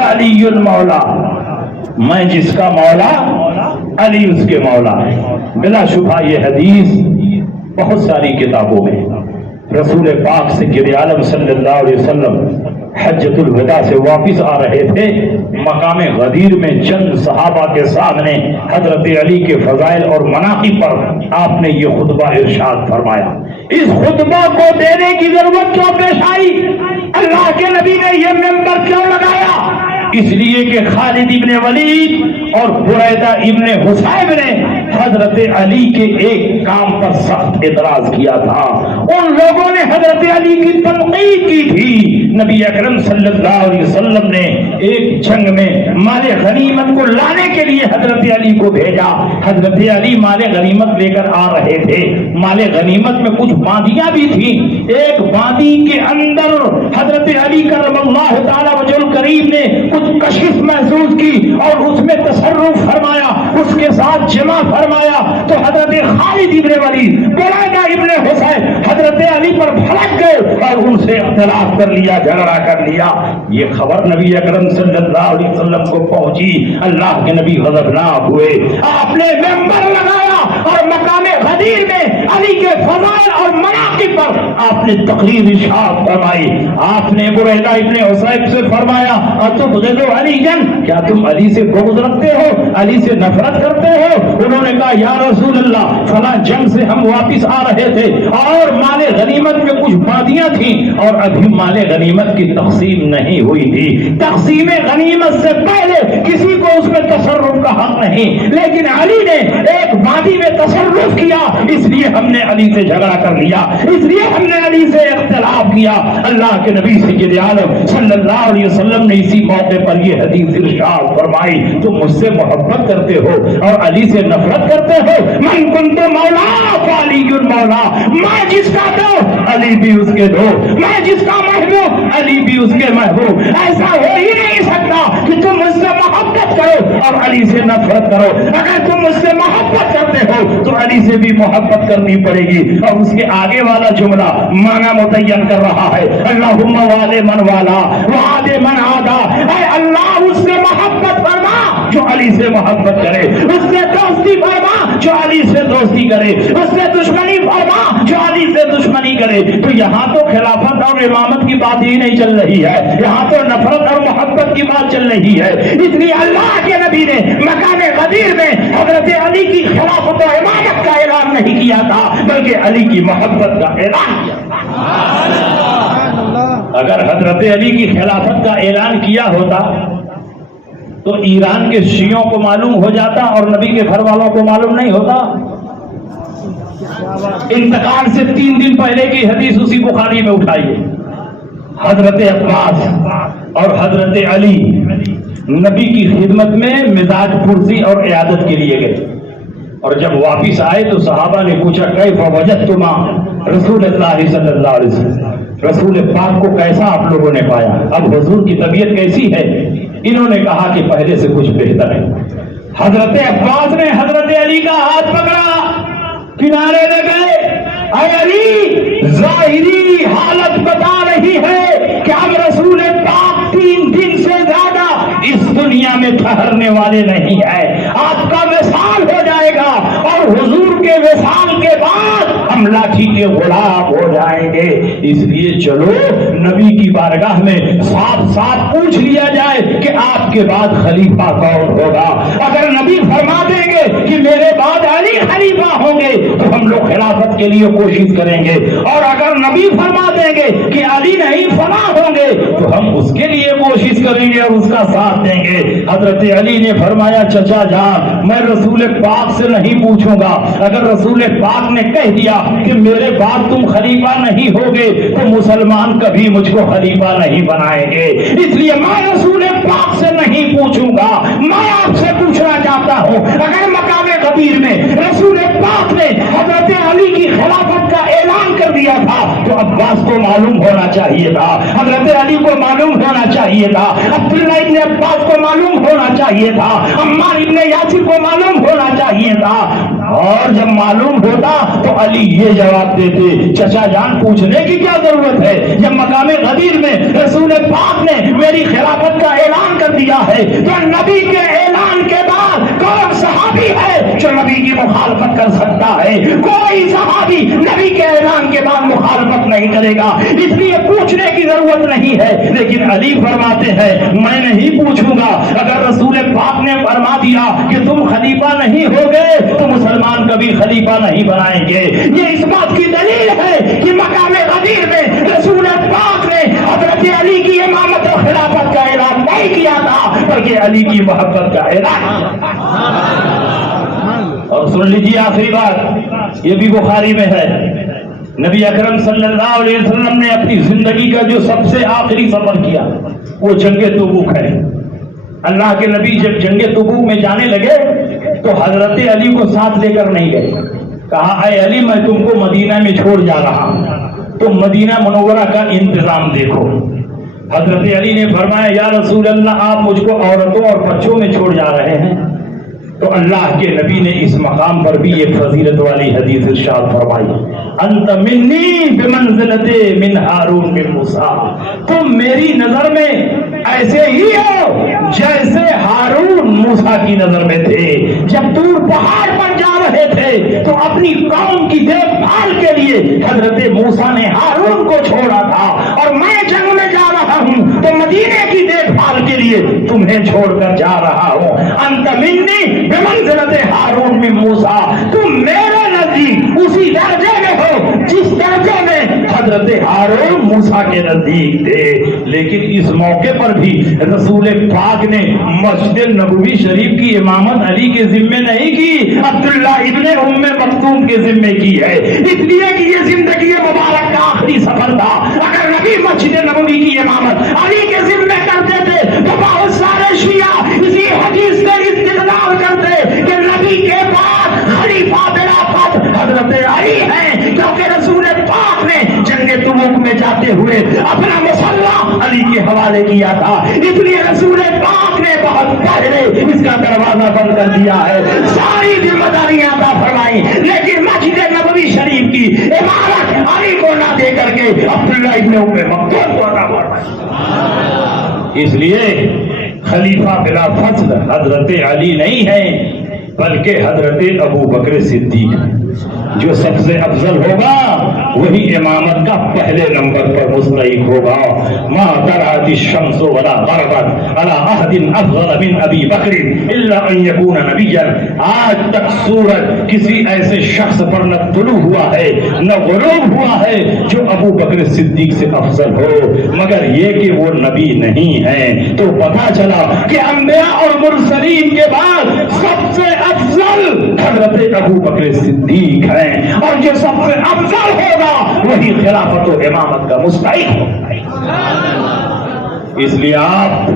وعلی المولا، میں جس کا مولا علی اس کے مولا ہے۔ بلا شبہ یہ حدیث بہت ساری کتابوں میں رسول پاک سید عالم صلی اللہ علیہ وسلم حجۃ الوداع سے واپس آ رہے تھے، مقام غدیر میں چند صحابہ کے سامنے حضرت علی کے فضائل اور مناقب پر آپ نے یہ خطبہ ارشاد فرمایا۔ اس خطبہ کو دینے کی ضرورت کیوں پیش آئی؟ اللہ کے نبی نے یہ ممبر کیوں لگایا؟ اس لیے کہ خالد ابن ولید اور بریدہ ابن حصیب نے حضرت علی کے ایک کام پر سخت اعتراض کیا تھا۔ ان لوگوں نے حضرت علی کی تنقید کی تھی۔ نبی اکرم صلی اللہ علیہ وسلم نے ایک جنگ میں مال غنیمت کو لانے کے لیے حضرت علی کو بھیجا۔ حضرت علی مال غنیمت لے کر آ رہے تھے۔ مال غنیمت میں کچھ باندیاں بھی تھیں۔ ایک باندی کے اندر حضرت علی کرم اللہ تعالی وجہ الکریم نے کچھ کشش محسوس کی اور اس میں تصرف فرمایا، اس کے ساتھ جمع فرمایا تو حضرت خالد ابن ولید، بریدہ ابن حصیب حضرت علی پر بھڑک گئے اور ان سے اختلاف کر لیا، جھگڑا کر لیا۔ یہ خبر نبی اکرم صلی اللہ علیہ وسلم کو پہنچی۔ اللہ کے نبی غضبناک ہوئے، آپ نے منبر لگایا اور مقام غدیر میں علی کے فضائل اور مناقب پر آپ نے تقریر ارشاد فرمائی۔ آپ نے بریدہ ابن حصیب سے فرمایا اتبغض علی جن، کیا تم علی سے بغض رکھتے ہو، علی سے نفرت کرتے ہو؟ انہوں نے کہا یا رسول اللہ فلاں جنگ سے ہم واپس آ رہے تھے اور مال غنیمت میں کچھ باندیاں تھیں اور ابھی مال غنیمت کی تقسیم نہیں ہوئی تھی۔ تقسیم غنیمت سے پہلے کسی کو اس میں تصرف کا حق نہیں، لیکن علی نے ایک باندی میں تصرف کیا، اس لیے ہم نے علی سے جھگڑا کر لیا، اس لیے ہم نے علی سے اختلاف کیا۔ اللہ کے نبی سید عالم صلی اللہ علیہ وسلم نے اسی موقع پر یہ حدیث ارشاد فرمائی، تم مجھ سے محبت کرتے ہو اور علی سے نفرت کرتے ہو۔ من کنت مولا فعلی مولا، میں جس کا دو علی بھی اس کے دو، میں جس کا محبوب علی بھی اس کے محبوب۔ ایسا ہو ہی نہیں سکتا کہ تم مجھ سے محبت کرو اور علی سے نفرت کرو۔ اگر تم مجھ سے محبت کرتے ہو تو علی سے بھی محبت کرنی پڑے گی۔ اور اس کے آگے والا جملہ معنی متعین کر رہا ہے، اللہم والے من والا وعادے من عادا، اے اللہ اس سے محبت فرما جو علی سے محبت کرے، اس سے دوستی فرما جو علی سے دوستی کرے، اس سے دشمنی فرما جو علی سے دشمنی کرے۔ تو یہاں تو خلافت اور امامت کی بات ہی نہیں چل رہی ہے، یہاں تو نفرت اور محبت کی بات چل رہی ہے۔ اس لیے اللہ کے نبی نے مقام غدیر میں حضرت علی کی خلافت و امامت کا اعلان نہیں کیا تھا، بلکہ علی کی محبت کا اعلان کیا تھا۔ اگر حضرت علی کی خلافت کا اعلان کیا ہوتا تو ایران کے شیعوں کو معلوم ہو جاتا اور نبی کے گھر والوں کو معلوم نہیں ہوتا۔ انتقال سے 3 دن پہلے کی حدیث اسی بخاری میں اٹھائیے، حضرت عباس اور حضرت علی نبی کی خدمت میں مزاج پرسی اور عیادت کے لیے گئے، اور جب واپس آئے تو صحابہ نے پوچھا کیف وجدتما رسول اللہ صلی اللہ علیہ وسلم، رسول پاک کو کیسا آپ لوگوں نے پایا، اب حضور کی طبیعت کیسی ہے؟ انہوں نے کہا کہ پہلے سے کچھ بہتر ہے۔ حضرت عباس نے حضرت علی کا ہاتھ پکڑا، کنارے لے گئے، اے علی ظاہری حالت بتا رہی ہے کہ اب رسول پاک 3 دن سے زیادہ اس دنیا میں ٹھہرنے والے نہیں ہیں، آپ کا وصال ہو جائے گا اور حضور کے وصال کے بعد ہم لاٹھی کے غلام ہو جائیں گے۔ اس لیے چلو نبی کی بارگاہ میں صاف صاف پوچھ لیا جائے کہ آپ کے بعد خلیفہ کون ہوگا۔ اگر نبی فرما دیں گے کہ میرے بعد علی خلیفہ ہوں گے تو ہم لوگ خلافت کے لیے کوشش کریں گے، اور اگر نبی فرما دیں گے کہ علی نہیں فلاں ہوں گے تو ہم اس کے لیے کوشش کریں گے اور اس کا ساتھ دیں گے۔ حضرت علی نے فرمایا چچا جان میں رسول پاک سے نہیں پوچھوں گا، اگر رسول پاک نے کہہ دیا کہ میرے بعد تم خلیفہ نہیں ہوگے تو مسلمان کبھی مجھ کو خلیفہ نہیں بنائیں گے، اس لیے میں رسول پاک سے نہیں پوچھوں گا۔ میں آپ سے پوچھنا چاہتا ہوں اگر مقام غدیر میں رسول پاک نے حضرت علی کی خلافت کا اعلان کر دیا تھا تو عباس کو معلوم ہونا چاہیے تھا، حضرت علی کو معلوم ہونا چاہیے تھا، عبداللہ ابن عباس کو معلوم ہونا چاہیے تھا، عمار ابن یاسر کو معلوم ہونا چاہیے تھا۔ اور جب معلوم ہوتا تو علی یہ جواب دیتے چچا جان پوچھنے کی کیا ضرورت ہے، جب مقام غدیر میں رسول پاک نے میری خلافت کا اعلان کر دیا ہے تو نبی کے اعلان کے بعد کون صحابی ہے جو نبی کی مخالفت کر سکتا ہے؟ کوئی صحابی نبی کے اعلان کے بعد مخالفت نہیں کرے گا، اس لیے پوچھنے کی ضرورت نہیں ہے۔ لیکن علی فرماتے ہیں میں نہیں پوچھوں گا، اگر رسول پاک نے فرما دیا کہ تم خلیفہ نہیں ہوگے تو مسلمان کبھی خلیفہ نہیں بنائیں گے۔ یہ اس بات کی دلیل ہے کہ مقام غدیر میں رسول پاک نے حضرت علی کی امامت و خلافت کا اعلان نہیں کیا تھا بلکہ علی کی محبت کا اعلان کیا۔ اور سن لیجیے آخری بات، یہ بھی بخاری میں ہے، نبی اکرم صلی اللہ علیہ وسلم نے اپنی زندگی کا جو سب سے آخری سفر کیا وہ جنگ تبوک ہے۔ اللہ کے نبی جب جنگ تبوک میں جانے لگے تو حضرت علی کو ساتھ لے کر نہیں گئے، کہا اے علی میں تم کو مدینہ میں چھوڑ جا رہا ہوں، تم مدینہ منورہ کا انتظام دیکھو۔ حضرت علی نے فرمایا یا رسول اللہ آپ مجھ کو عورتوں اور بچوں میں چھوڑ جا رہے ہیں؟ تو اللہ کے نبی نے اس مقام پر بھی ایک فضیلت والی حدیث ارشاد فرمائی، انت منی بمنزلت من ہارون من موسیٰ، تم میری نظر میں ایسے ہی ہو جیسے ہارون موسیٰ کی نظر میں تھے۔ جب دور پہاڑ پر جا رہے تھے تو اپنی قوم کی دیکھ بھال کے لیے حضرت موسیٰ نے ہارون کو چھوڑا تھا، اور میں جنگ میں جا رہا ہوں تو مدینے کی دیکھ بھال کے لیے تمہیں چھوڑ کر جا رہا ہوں۔ انت منی بمنزلت ہارون من موسیٰ، تم میرے نزدیک اسی درجے میں ہو جس درجے میں حضرت ہارون موسیٰ کے نزدیک تھے۔ لیکن اس موقع پر بھی رسول پاک نے مسجد نبوی شریف کی امامت علی کے ذمے نہیں کی، عبداللہ ابن ام مکتوم کے ذمے کی ہے، اس لیے کہ یہ زندگی مبارک کا آخری سفر تھا۔ اگر نبی مسجد نبوی کی امامت علی کے ذمے کرتے تھے تو بہت سارے شیعہ اسی حدیث سے استدلال کرتے کہ نبی کے بعد خلیفہ بلا فخر حضرت علی ہیں، کیونکہ رسول پاک نے جنگ تبوک میں جاتے ہوئے اپنا مسلح علی کے حوالے کیا تھا، اس لیے رسول پاک نے بہت پہلے اس کا دروازہ بند کر دیا ہے، ساری ذمہ داریاں عطا فرمائی، لیکن مسجد نبوی شریف کی عمارت علی کو نہ دے کر کے عبداللہ ابن ام مکتوم کو عطا فرمائی۔ اس لیے خلیفہ بلا فضل حضرت علی نہیں ہے بلکہ حضرت ابو بکر صدیق، جو سب سے افضل ہوگا وہی امامت کا پہلے نمبر پر مستحق ہوگا۔ ما طلعت الشمس ولا غربت على احد افضل من ابی بکر الا ان يكون نبیا، آج تک سورج کسی ایسے شخص پر نہ طلوع ہوا ہے نہ غروب ہوا ہے جو ابو بکر صدیق سے افضل ہو، مگر یہ کہ وہ نبی نہیں ہیں۔ تو پتا چلا کہ انبیاء اور مرسلین کے بعد سب سے افضل حضرت ابو بکر صدیق ہیں، اور جو سب سے افضل ہوگا وہی خلافت و امامت کا مستحق ہوگا۔ اس لیے آپ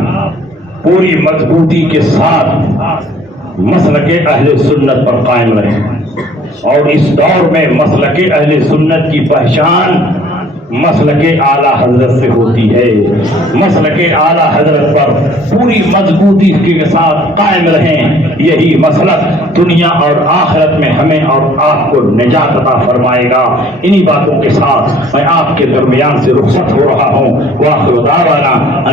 پوری مضبوطی کے ساتھ مسلک اہل سنت پر قائم رہیں، اور اس دور میں مسلک اہل سنت کی پہچان مسلک اعلی حضرت سے ہوتی ہے۔ مسلک اعلی حضرت پر پوری مضبوطی کے ساتھ قائم رہیں، یہی مسلک دنیا اور آخرت میں ہمیں اور آپ کو نجات عطا فرمائے گا۔ انہی باتوں کے ساتھ میں آپ کے درمیان سے رخصت ہو رہا ہوں۔ وآخر دعوانا